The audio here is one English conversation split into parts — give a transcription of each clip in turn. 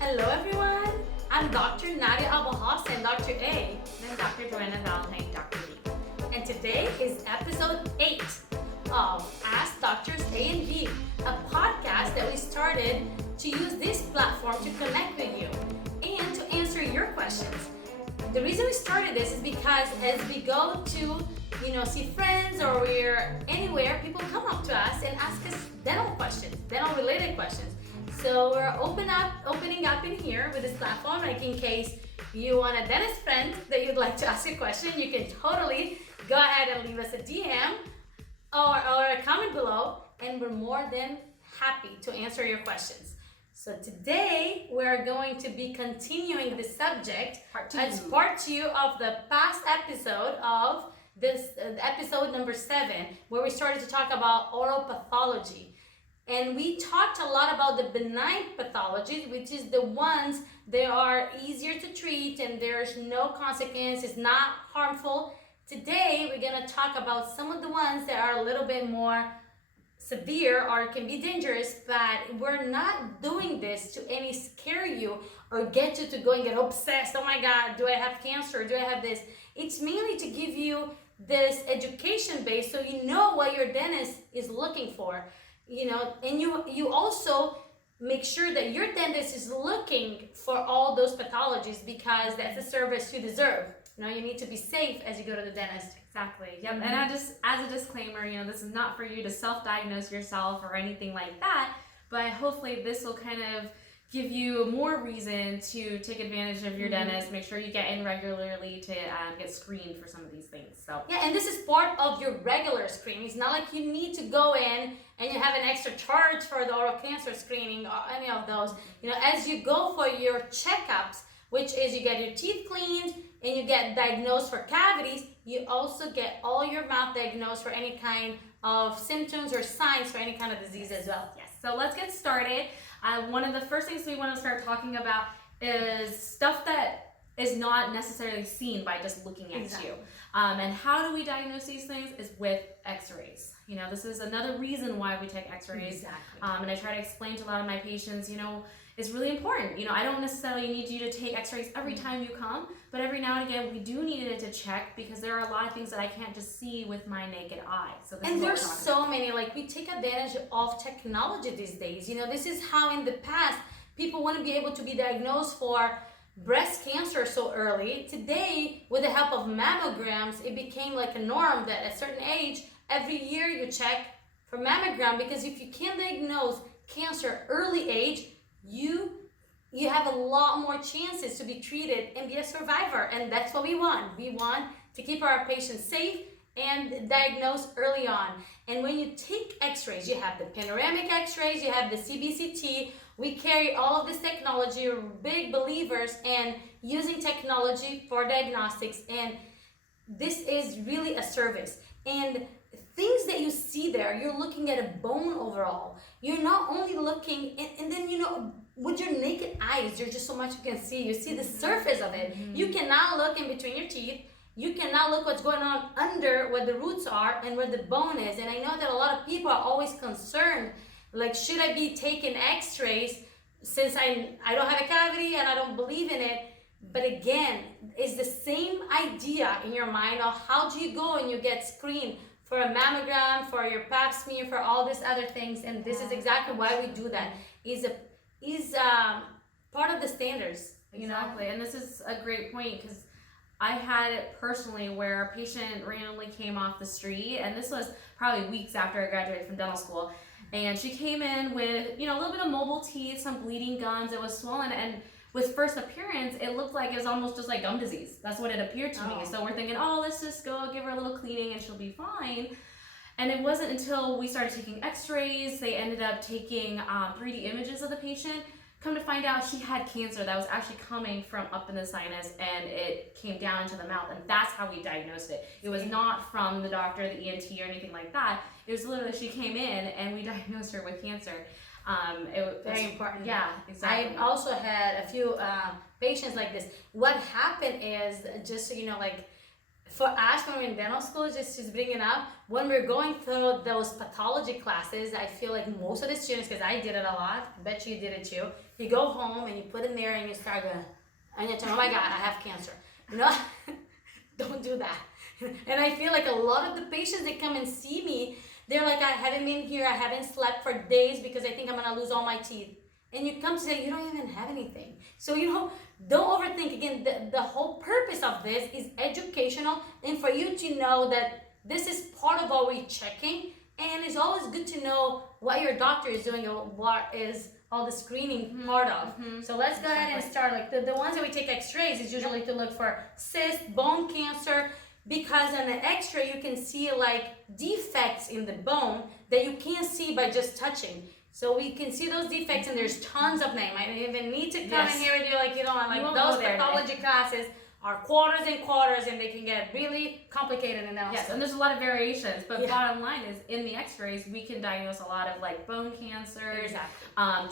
Hello everyone, I'm Dr. Nadia Abulhassan, Dr. A. And I'm Dr. Joanna Valentine, Dr. B. And today is episode 8 of Ask Doctors A and B, a podcast that we started to use this platform to connect with you and to answer your questions. The reason we started this is because as we go to see friends or we're anywhere, people come up to us and ask us dental questions, dental related questions. So we're opening up in here with this platform, like in case you want a dentist friend that you'd like to ask a question, you can totally go ahead and leave us a DM or a comment below, and we're more than happy to answer your questions. So today we're going to be continuing the subject as part 2 of the past episode of this episode number 7, where we started to talk about oral pathology. And we talked a lot about the benign pathologies, which is the ones that are easier to treat and there's no consequence, it's not harmful. Today, we're gonna talk about some of the ones that are a little bit more severe or can be dangerous, but we're not doing this to any scare you or get you to go and get obsessed. Oh my God, do I have cancer? Do I have this? It's mainly to give you this education base so you know what your dentist is looking for. And you also make sure that your dentist is looking for all those pathologies, because that's a service you deserve. You need to be safe as you go to the dentist. Exactly. Yep. Mm-hmm. And I just, as a disclaimer, this is not for you to self-diagnose yourself or anything like that, but hopefully this will kind of give you more reason to take advantage of your dentist. Make sure you get in regularly to get screened for some of these things. So yeah, and this is part of your regular screening. It's not like you need to go in and you have an extra charge for the oral cancer screening or any of those. As you go for your checkups, which is you get your teeth cleaned and you get diagnosed for cavities, you also get all your mouth diagnosed for any kind of symptoms or signs for any kind of disease as well. Yes. So let's get started. One of the first things we want to start talking about is stuff that is not necessarily seen by just looking at you. And how do we diagnose these things is with x-rays. This is another reason why we take x-rays. Exactly. And I try to explain to a lot of my patients, it's really important. I don't necessarily need you to take x-rays every time you come, but every now and again we do need it to check, because there are a lot of things that I can't just see with my naked eye. So and there's so many, we take advantage of technology these days. This is how in the past people wouldn't be able to be diagnosed for breast cancer so early. Today, with the help of mammograms, it became like a norm that at a certain age, every year you check for mammogram, because if you can diagnose cancer early age, you have a lot more chances to be treated and be a survivor, and that's what we want. We want to keep our patients safe and diagnose early on. And when you take x-rays, you have the panoramic x-rays, you have the CBCT. We carry all of this technology. We're big believers in using technology for diagnostics, and this is really a service. And things that you see there, you're looking at a bone overall. You're not only looking, and then with your naked eyes, there's just so much you can see. You see the surface of it. You cannot look in between your teeth. You cannot look what's going on under where the roots are and where the bone is. And I know that a lot of people are always concerned, should I be taking x-rays since I don't have a cavity and I don't believe in it? But again, it's the same idea in your mind of how do you go and you get screened for a mammogram, for your pap smear, for all these other things. And this is exactly why we do that. Is part of the standards. Exactly. And this is a great point, because I had it personally where a patient randomly came off the street, and this was probably weeks after I graduated from dental school, and she came in with a little bit of mobile teeth, some bleeding gums. It was swollen, and with first appearance it looked like it was almost just like gum disease. That's what it appeared to me. So we're thinking, let's just go give her a little cleaning and she'll be fine. And it wasn't until we started taking x-rays, they ended up taking 3D images of the patient. Come to find out, she had cancer that was actually coming from up in the sinus, and it came down into the mouth, and that's how we diagnosed it. It was not from the doctor, the ENT, or anything like that. It was literally, she came in and we diagnosed her with cancer. Very important. Yeah, exactly. I also had a few patients like this. What happened is, just so you know, for us when we're in dental school, just bring it up, when we're going through those pathology classes, I feel like most of the students, because I did it a lot, bet you did it too, You go home and you put it there and you start going, and you tell, oh my God, I have cancer. You know, don't do that. And I feel like a lot of the patients that come and see me, they're like, I haven't been here, I haven't slept for days because I think I'm gonna lose all my teeth. And you come to say, you don't even have anything. So, you know, don't overthink. Again, the whole purpose of this is educational and for you to know that this is part of what we're checking. And it's always good to know what your doctor is doing or what is all the screening part of. So let's go ahead and start. Like the ones that we take x-rays is usually to look for cyst, bone cancer, because on the x-ray you can see like defects in the bone that you can't see by just touching. So we can see those defects and there's tons of them. I don't even need to come in here with you like, you know, like those pathology classes are quarters and quarters and they can get really complicated in analysis. Yes, and there's a lot of variations, but bottom line is in the x-rays we can diagnose a lot of like bone cancers,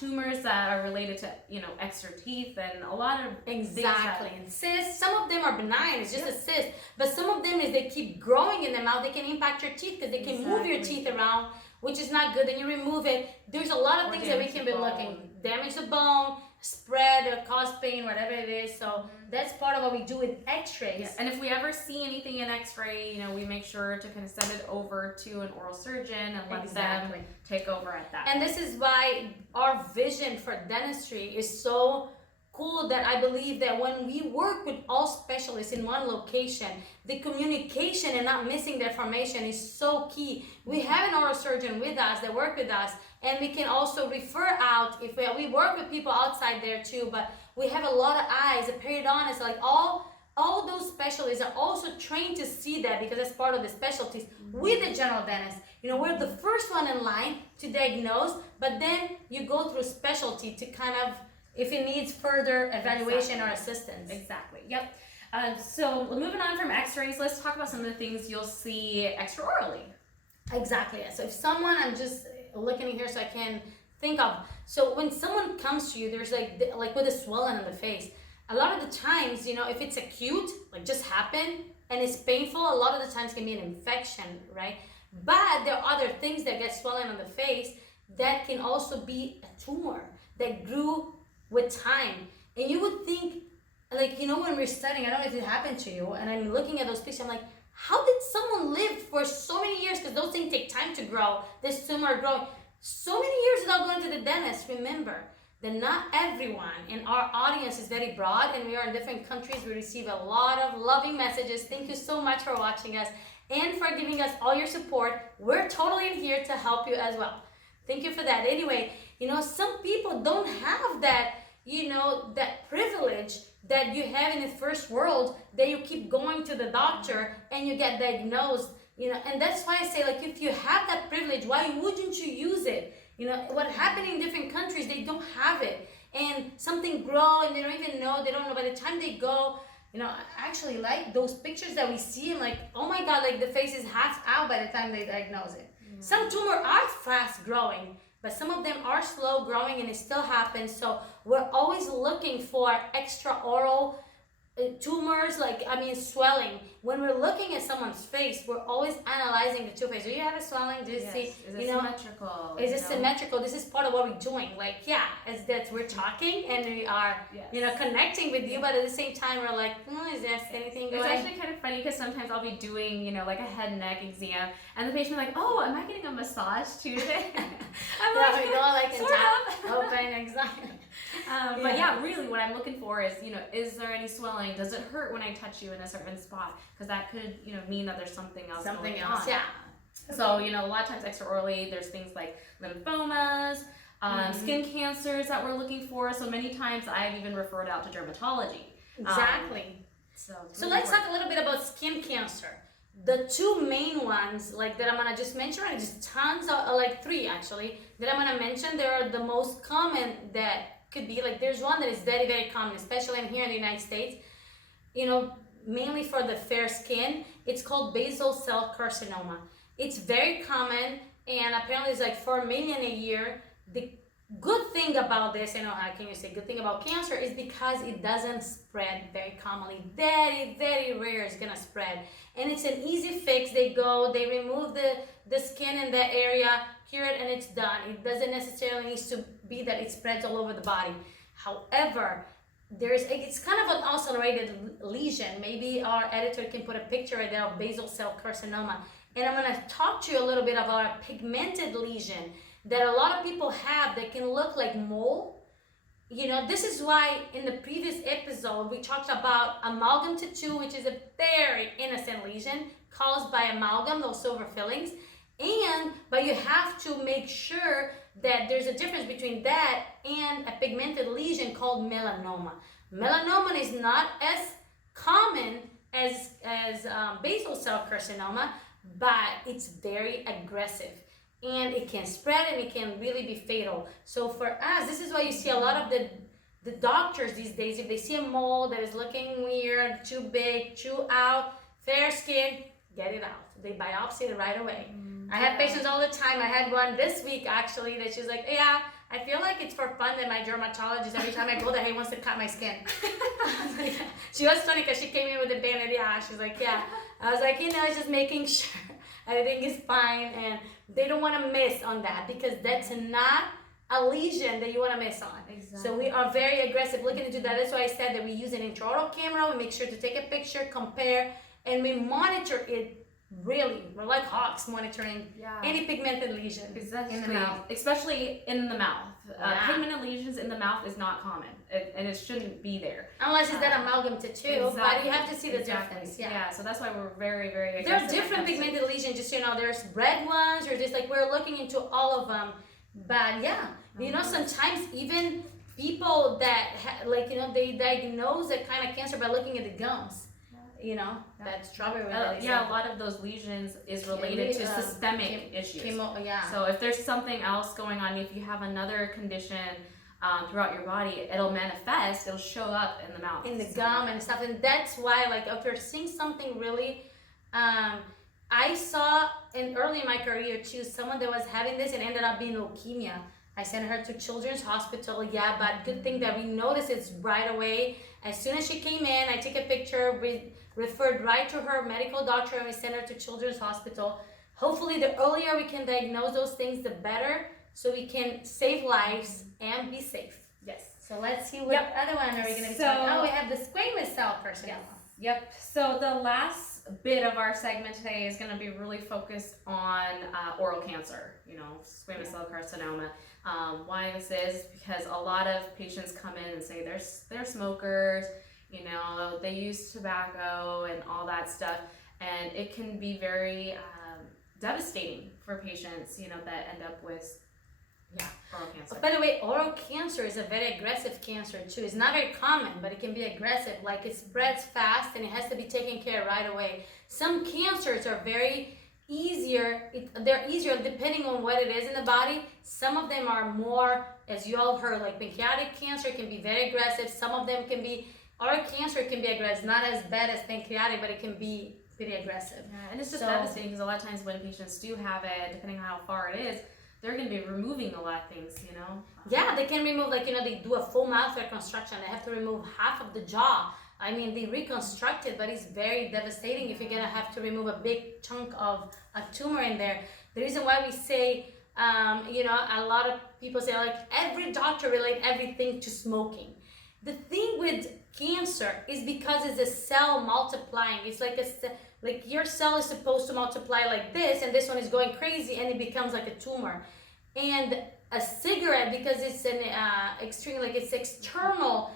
tumors that are related to, you know, extra teeth and a lot of and cysts. Some of them are benign, it's just a cyst, but some of them is they keep growing in the mouth. They can impact your teeth because they can move your teeth around, which is not good. Then you remove it. There's a lot of things that we can be looking. Damage the bone, spread or cause pain, whatever it is. So that's part of what we do with x-rays. Yeah. And if we ever see anything in x-ray, you know, we make sure to kind of send it over to an oral surgeon and let them take over at that And point. this is why our vision for dentistry is so cool, that I believe that when we work with all specialists in one location, the communication and not missing the information is so key. We have an oral surgeon with us that work with us, and we can also refer out if we work with people outside there too, but we have a lot of eyes, a periodontist, like all those specialists are also trained to see that because that's part of the specialties with the general dentist. You know, we're the first one in line to diagnose, but then you go through specialty to kind of, if it needs further evaluation or assistance. Exactly. Yep. So moving on from x-rays, let's talk about some of the things you'll see extraorally. Exactly. So if someone, I'm just looking in here so I can think of, so when someone comes to you, there's like with a swelling on the face, a lot of the times, you know, if it's acute, like just happened and it's painful, a lot of the times can be an infection, right? But there are other things that get swollen on the face that can also be a tumor that grew with time. And you would think, like, you know, when we're studying, I don't know if it happened to you, and I'm looking at those pictures, I'm like, how did someone live for so many years? Because those things take time to grow. This tumor growing so many years without going to the dentist. Remember that not everyone, and our audience is very broad, and we are in different countries. We receive a lot of loving messages. Thank you so much for watching us and for giving us all your support. We're totally in here to help you as well. Thank you for that. Anyway, you know, some people don't have that, you know, that privilege that you have in the first world, that you keep going to the doctor and you get diagnosed, you know, and that's why I say, like, if you have that privilege, why wouldn't you use it? You know, what happened in different countries, they don't have it. And something grow and they don't even know, they don't know. By the time they go, you know, I actually like those pictures that we see and like, oh my God, like the face is half out by the time they diagnose it. Some tumors are fast growing, but some of them are slow growing and it still happens. So we're always looking for extraoral tumors, like, I mean, swelling. When we're looking at someone's face, we're always analyzing the two faces. Do you have a swelling? Do you see? Is it symmetrical? Is it symmetrical? This is part of what we're doing. Like, yeah, it's that we're talking and we are, you know, connecting with you, but at the same time, we're like, is there anything going on? It's actually kind of funny because sometimes I'll be doing, you know, like a head and neck exam, and the patient will be like, oh, am I getting a massage too today? I'm like, we go like sort of. Open, exactly. But yeah, really what I'm looking for is, you know, is there any swelling? Does it hurt when I touch you in a certain spot? Because that could, you know, mean that there's something else going on. Yeah. So, you know, a lot of times extraorally, there's things like lymphomas, skin cancers that we're looking for. So many times I've even referred out to dermatology. Exactly. So let's talk a little bit about skin cancer. The two main ones, like, that I'm gonna just mention, and just tons of, like three actually, that I'm gonna mention. They are the most common that could be, like, there's one that is very, very common, especially in here in the United States, you know, mainly for the fair skin. It's called Basal Cell Carcinoma. It's very common, and apparently it's like 4 million a year. The good thing about this, you know, how can you say good thing about cancer, is because it doesn't spread very commonly. Very, very rare it's gonna spread. And it's an easy fix. They remove the skin in that area, cure it, and it's done. It doesn't necessarily need to be that it spreads all over the body. However, it's kind of an ulcerated lesion. Maybe our editor can put a picture right there of basal cell carcinoma. And I'm going to talk to you a little bit about a pigmented lesion that a lot of people have that can look like mole. This is why in the previous episode we talked about amalgam tattoo, which is a very innocent lesion caused by amalgam, those silver fillings. But you have to make sure that there's a difference between that and a pigmented lesion called melanoma. Melanoma is not as common as basal cell carcinoma, but it's very aggressive. And it can spread and it can really be fatal. So for us, this is why you see a lot of the doctors these days, if they see a mole that is looking weird, too big, too out, fair skin, get it out. They biopsy it right away. I have patients all the time. I had one this week actually that she's like, yeah, I feel like it's for fun that my dermatologist, every time I go there, he wants to cut my skin. She was funny because she came in with a bandage. Yeah, she's like, yeah. I was like, it's just making sure everything is fine, and they don't want to miss on that because that's not a lesion that you want to miss on. Exactly. So we are very aggressive looking into that. That's why I said that we use an intraoral camera. We make sure to take a picture, compare, and we monitor it. Really, we're like hawks monitoring any pigmented lesion in the mouth. Especially in the mouth. Pigmented lesions in the mouth is not common, and it shouldn't be there. Unless it's that amalgam tattoo, but you have to see the difference. Yeah, so that's why we're very, very There are different pigmented lesions, just there's red ones, or just like we're looking into all of them. But sometimes even people that, they diagnose that kind of cancer by looking at the gums. That strawberry. A lot of those lesions is related to systemic issues. So if there's something else going on, if you have another condition throughout your body, it'll manifest, it'll show up in the mouth. In the gum and stuff. And that's why, after seeing something really, I saw early in my career too, someone that was having this and ended up being leukemia. I sent her to Children's Hospital, but good thing that we noticed it right away. As soon as she came in, I took a picture, we referred right to her medical doctor, and we sent her to Children's Hospital. Hopefully, the earlier we can diagnose those things, the better, so we can save lives and be safe. Yes. So let's see what other one are we going to be talking about. We have the squamous cell carcinoma. Yep. So the last bit of our segment today is going to be really focused on oral cancer, squamous cell carcinoma. Why this is because a lot of patients come in and say they're smokers, they use tobacco and all that stuff, and it can be very devastating for patients, that end up with oral cancer. By the way, oral cancer is a very aggressive cancer too. It's not very common, but it can be aggressive. It spreads fast and it has to be taken care of right away. Some cancers are very they're easier depending on what it is in the body. Some of them are more, as you all heard, like pancreatic cancer can be very aggressive. Some of them can be, oral cancer can be aggressive, not as bad as pancreatic, but it can be pretty aggressive. Yeah, and it's just devastating because a lot of times when patients do have it, depending on how far it is, they're going to be removing a lot of things, Yeah, they can remove, they do a full mouth reconstruction. They have to remove half of the jaw. I mean, they reconstruct it, but it's very devastating if you're going to have to remove a big chunk of a tumor in there. The reason why we say, a lot of people say, every doctor relate everything to smoking. The thing with cancer is because it's a cell multiplying. It's like your cell is supposed to multiply like this, and this one is going crazy, and it becomes like a tumor. And a cigarette, because it's an it's external,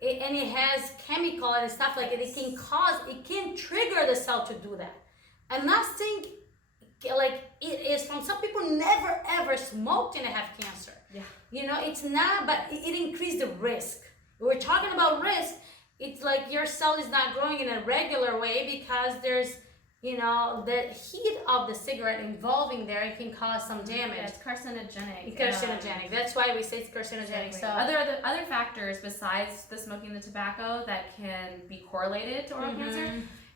and it has chemical and stuff like it, it can trigger the cell to do that. I'm not saying it is from some people never ever smoked and have cancer. Yeah. It's not, but it increased the risk. We're talking about risk. It's like your cell is not growing in a regular way because there's the heat of the cigarette involving there, it can cause some damage. Yeah, it's carcinogenic. Carcinogenic. That's why we say it's carcinogenic. Exactly. So other factors besides the smoking the tobacco that can be correlated to oral cancer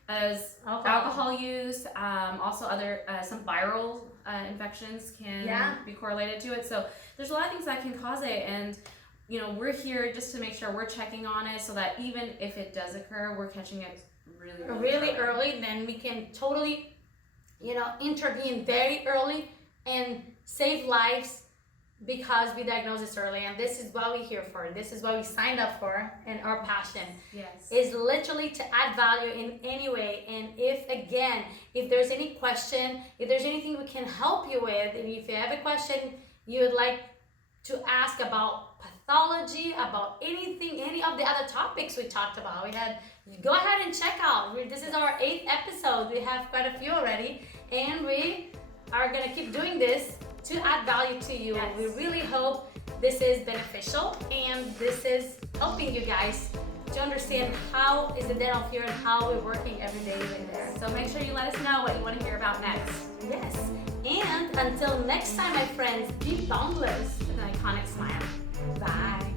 is alcohol use. Also other some viral infections can be correlated to it. So there's a lot of things that can cause it, and we're here just to make sure we're checking on it so that even if it does occur, we're catching it really early. Then we can totally intervene very early and save lives because we diagnose this early, and this is what we're here for. This is what we signed up for, and our passion is literally to add value in any way. And if there's any question, if there's anything we can help you with, and if you have a question you would like to ask about pathology, about anything, any of the other topics we talked about, go ahead and check out. This is our 8th episode. We have quite a few already, and we are going to keep doing this to add value to you. Yes. We really hope this is beneficial, and this is helping you guys to understand how is the dental here and how we're working every day in there. So make sure you let us know what you want to hear about next. Yes. And until next time, my friends, be boundless. With an iconic smile. Bye.